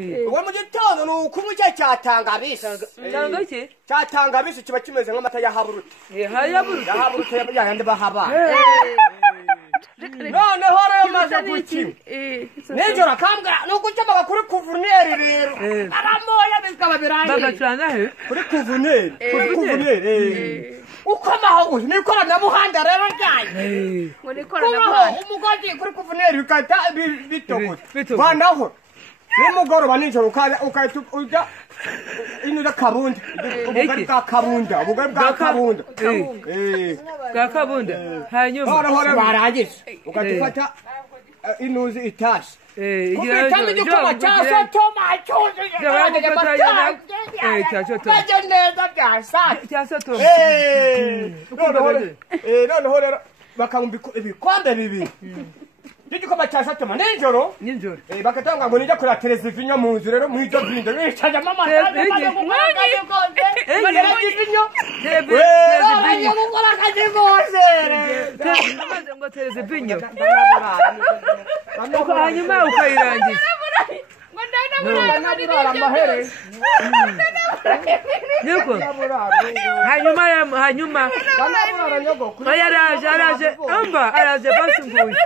Uwo mu gitondo nuko umujye cyatangabise. Cyanga iki? Cyatangabise kiba kimeze nk'amata ya haburute. Hayaburute. Haburute yandi bahaba. Noneho rero maze gukima. Nijoro akambwira nuko cyamaga kuri kuvuneri rero. Aramoya bikaba birangiye. Bagacana he? Kuri kuvuneri. Kuri kuvuneri. Ukamaho nikora nabuhanda rero njye. Ngo nikora nabuhanda. Umugozi kuri kuvuneri bikata bitogo. Bandaho. Nimugoroba nijoro ukahita ujya inuza kabunda. Ubugari bwa kabunda. Ubugari bwa kabunda. Bwa kabunda. Hanyuma. Hora barangije. Ukadufata inuzi itasi. Kubitamo igikoma cya sotoma cyuzuye. Cya neza bya sati. Cya sotoma. Noneho rero bakabumba ibikombe bibiri. Igikoma cya sotoma nijoro. Bakatanga ngo nijya kuri televiziyo mu nzu rero mu izo bindo bicaje mama. Hanyuma ukayirangiza. Hanyuma araje amba araje basi nguye.